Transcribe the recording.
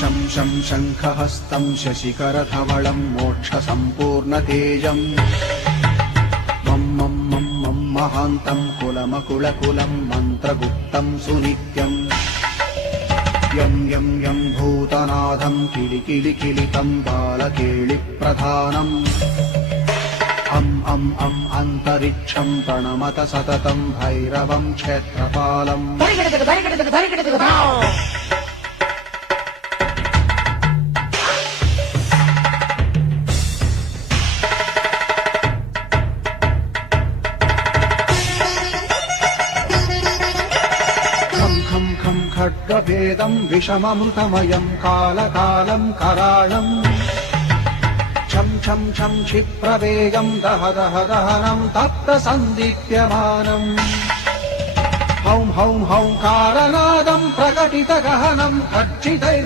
शं शं शङ्खहस्तं शशिकरधवलं मोक्षसम्पूर्णतेजम् मं मं मं मं महान्तं कुलमकुलकुलं मन्त्रगुप्तं सुनित्यम् यं यं यं भूतनाथं किलिकिलिकिलितं बालकेलिप्रधानम् अम् अन्तरिक्षं प्रणमत सततं भैरवं क्षेत्रपालम् खं खं खड्गभेदं विषममृतमयं कालकालं कराळम् छं छं छं क्षिप्रवेगं दह दह दहनं तप्तसन्दीप्यमानम् हौं हौं हौं कारनादं प्रकटितगहनं खच्चितैर्